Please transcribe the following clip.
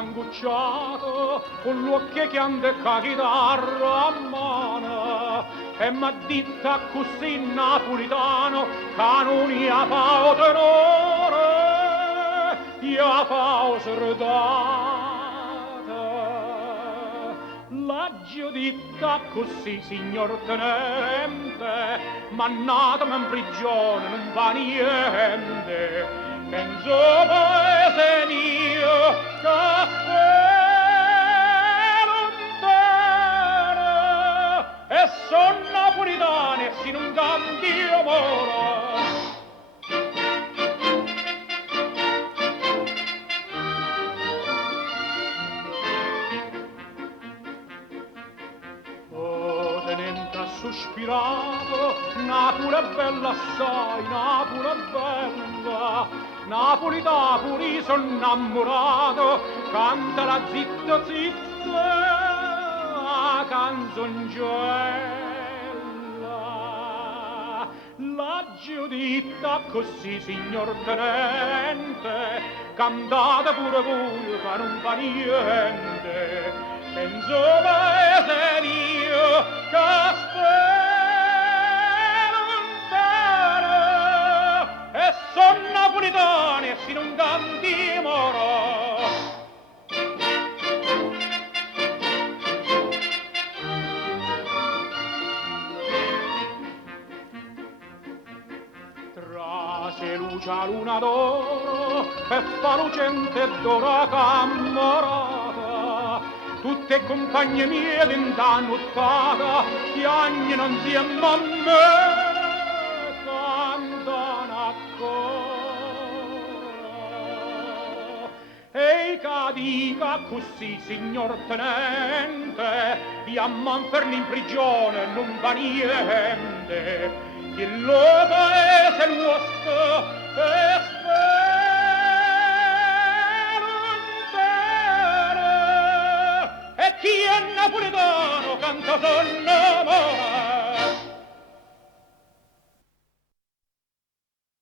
angucciato, con l'occhio che andecca chitarra a mano, e m'ha detta così napolitano, canonia fa tenore, io fa sordata. La giuditta così, signor tenente, mannatemi in prigione, non va niente. Penso paese mio, caffè lontano, e son napolitane, e si non cambio moro. Sospirato, Napoli è bella assai, Napoli è bella, Napoli da puri son innamorato, canta la zitta zitta, la canzoncella. La giuditta così, signor tenente, cantate pure voi, che non fa niente. Penso paese mio, castello lontano, e son napolitani, e si non canti moro. Trase luce a luna d'oro, e fa lucente d'ora cammorata, tutte compagne mie d'intanottata, piagnono insieme a me, cantano ancora. Ei ca dica così, signor tenente, via Manferni in prigione non va niente, che lo paese nostro è chi è napoletano canta sonno